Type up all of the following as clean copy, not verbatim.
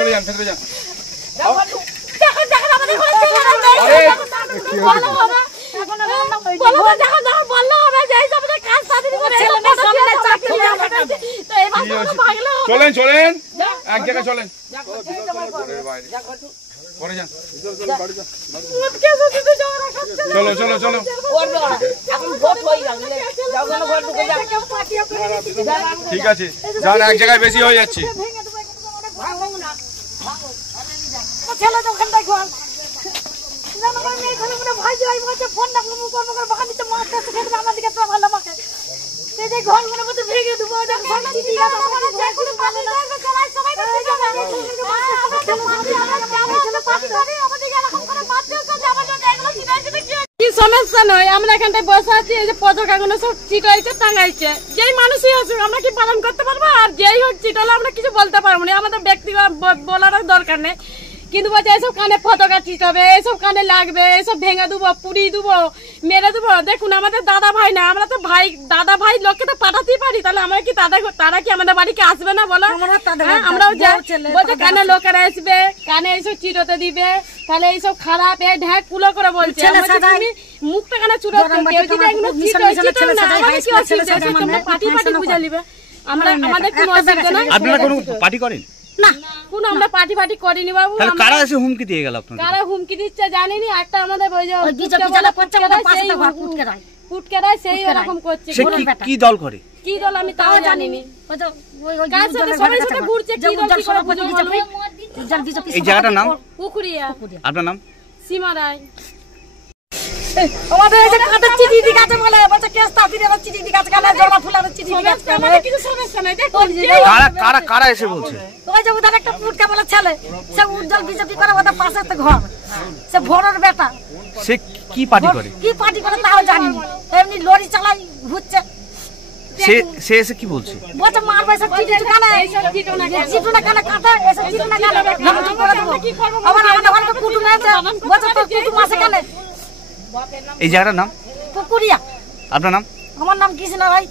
চলে যান ভেতরে যান। চলেন চলেন এক জায়গায় চলেন পরে যান। চলো চলো চলো ঠিক আছে যান, এক জায়গায় বেশি হয়ে যাচ্ছে। সমস্যা নয়, আমরা এখানটায় বসে আছি, এই যে পতাকাগুলো সব চিটাইছে টাঙাইছে, যেই মানুষই হোক আমরা কি পালন করতে পারবো, আর যেই হোক চিটালে আমরা কিছু বলতে পারবো না, আমাদের ব্যক্তিগত বলার দরকার নেই। কিন্তু বলছে এইসব কানে পতাকা চিটাবে, এইসব কানে লাগবে, এইসব ভেঙে দেবো, পুড়িয়ে দেবো, মেরে দেবো। দেখুন আমাদের দাদা ভাই না, আমরা তো ভাই দাদা ভাই লোককে তো পাঠাতেই পারি, তাহলে আমরা কি তারা কি আমাদের বাড়িকে আসবে না বলো? আমরাও বলছে কানে লোকেরা আসবে, কানে এইসব চিটোতে দিবে, তাহলে এইসব খারাপ এই ঢ্যাক পুলো করে বলছে। মুখটা কানে চুরো পার্টি পার্টি বুঝে নিবে, আমরা আমাদের কোনো অসুবিধা না। আপনারা কোনো পার্টি করেন না? কোন আমরা পার্টি পার্টি করিনি বাবু। কারা এসে হুমকি দিয়ে গেল আপনাদের? কারা হুমকি দিচ্ছে জানিনি, একটা আমাদের ওই যে পুটকেরাই সেই এরকম করছে। কি দল করে, কি দল আমি তাও জানিনি, সবাই সাথে ঘুরছে, কি দল কি করে বুঝবো বলো? এই জায়গাটার নাম পুকুরিয়া। আপনার নাম? সীমা রায়। আমাদের এই যে কাদের চিঠি দিকে আছে বলে বলছে কেস তাড়াতাড়ি আমার চিঠি দিকে আছে, কানে জমা ফুলার চিঠি দিকে আছে, আমাদের কিছু সমস্যা নাই। দেখুন কারা এসে বলছে? ওই যে উধার একটা পুটকা বলে ছেলে, সে উজ্জ্বল বিজেপি করে, ওদের পাশে একটা ঘর, সে ভোরের বেটা, সে কি পার্টি করে? কি পার্টি করে তাও জানি না, এমনি লরি চালাই ঘুরছে। সে এসে কি বলছে? বলছে মারবে সব চিঠি কানে, চিঠি না কানে কাটে, এসে চিঠি না কানে ভাঙচুর করে দেবো। আবার আমাদের অনেক কুটুম আছে, বলছে তোর কুটুম আছে কানে। এই জায়গাটার নাম পুকুরিয়া। আপনার নাম? আমার নাম কৃষ্ণা রায়।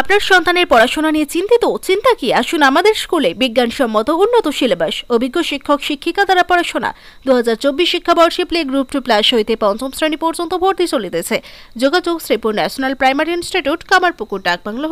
আপনার সন্তানের পড়াশোনা নিয়ে চিন্তিত? চিন্তা কি, আসুন আমাদের স্কুলে। বিজ্ঞানসম্মত উন্নত সিলেবাস, অভিজ্ঞ শিক্ষক শিক্ষিকা দ্বারা পড়াশোনা। 2024 শিক্ষাবর্ষে প্লে গ্রুপ 2+ হইতে 5ম শ্রেণী পর্যন্ত ভর্তি চলিতেছে। যোগাযোগ Sripur national primary institute, Kamarpukur, ডাকবাংলা।